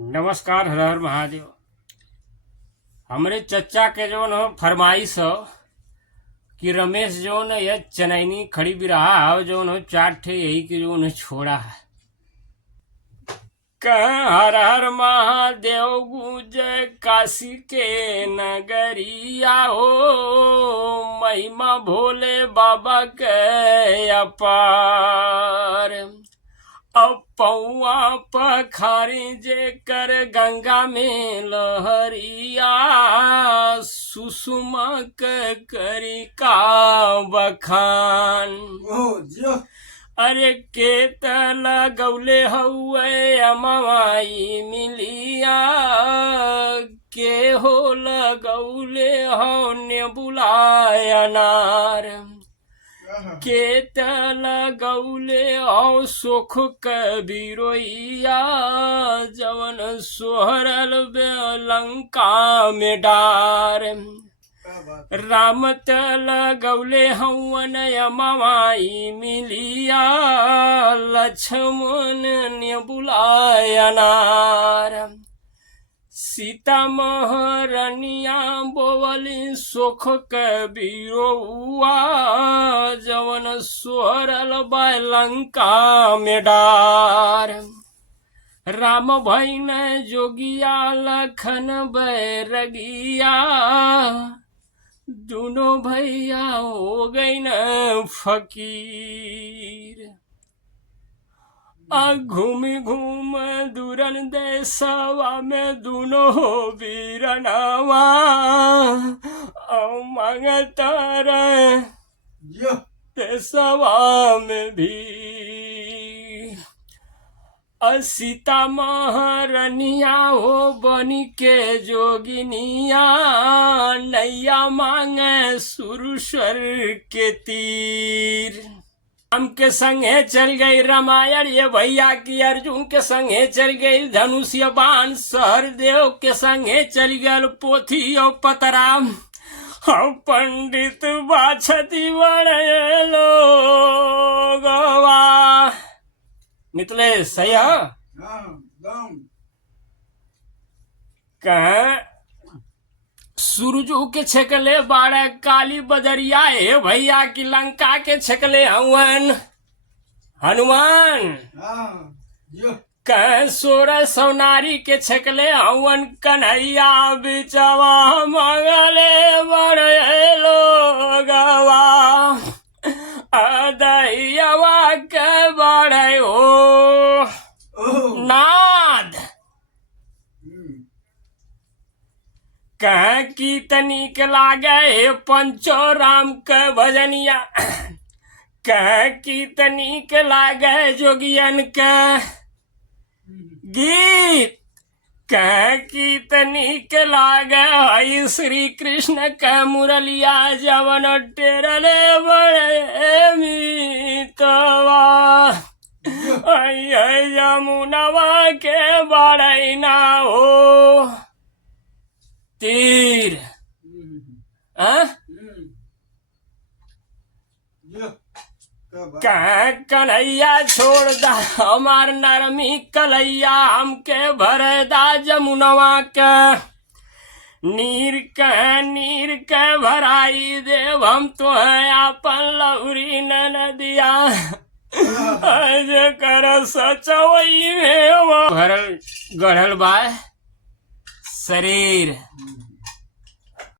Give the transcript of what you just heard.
नमस्कार। हर हर महादेव। हमरे चचा के जौन हो फरमाइश हो कि रमेश जौन है चनैनी खड़ी बिरहा हो जौन हो 4 ठे यही के जौन है छोड़ा है। हर हर महादेव गुजय काशी के नगरिया हो, महिमा भोले बाबा के अपार। अब पौआ पखारी जे कर गंगा में लहरिया, सुषमा के करी का बखान। अरे के लगौले हउए अमवाई मिलिया, के हो लगौले हो ने बुलाया नार। के लगौले हो सुख कबीरोइया, जवन सोहरल लंका में डार। राम लगौले हवन अमवाई मिलिया, लक्ष्मण ने बुलाया नार। सीता महारानिया बोवली सुख कबीरोआ, जवन सोहरल लंका में डार। राम भैन जोगिया लखन बैरगिया, दोनों भैया हो गई न फकीर। घूम घूम दूरन देशवा में दोनों हो बीरनवा, मांगता रहे देशवा में भी। सीता महारानिया हो बनी के जोगिनिया, नैया मांगे सुरेश्वर के तीर। राम के संगे चल गई रामायण ये भैया की, अर्जुन के संगे चल गई धनुष्य बाण, सहदेव के संगे चल गल पोथी और पतरा। हम पंडित बाछती बड़े लोगवा। निकले सही कह सूरजू के छकले बारह काली बदरिया, हे भैया की लंका के छकले हवन हनुमान। कह 16 सौनारी के छकले हवन कन्हैया, बिचवा मंगले बड़े लोगवा। अदहियावा के बड़े हो नाद। कह की तनिक लागे पंचो राम के भजनिया, कह की तनिक लागे जोगियन के गीत। कह की तनिक लागे श्री कृष्ण के मुरलिया, जवन टेरले बड़े मीतवा। यमुनवा के बड़े ना हो तीर। कह कन्हैया छोड़ दा हमार नरमी कलैया, हमके भरदा जमुनवा के नीर के भराई देव। हम तो है आपन लौरी नदिया, आज कर सचवई में भरल गढ़ल बा शरीर।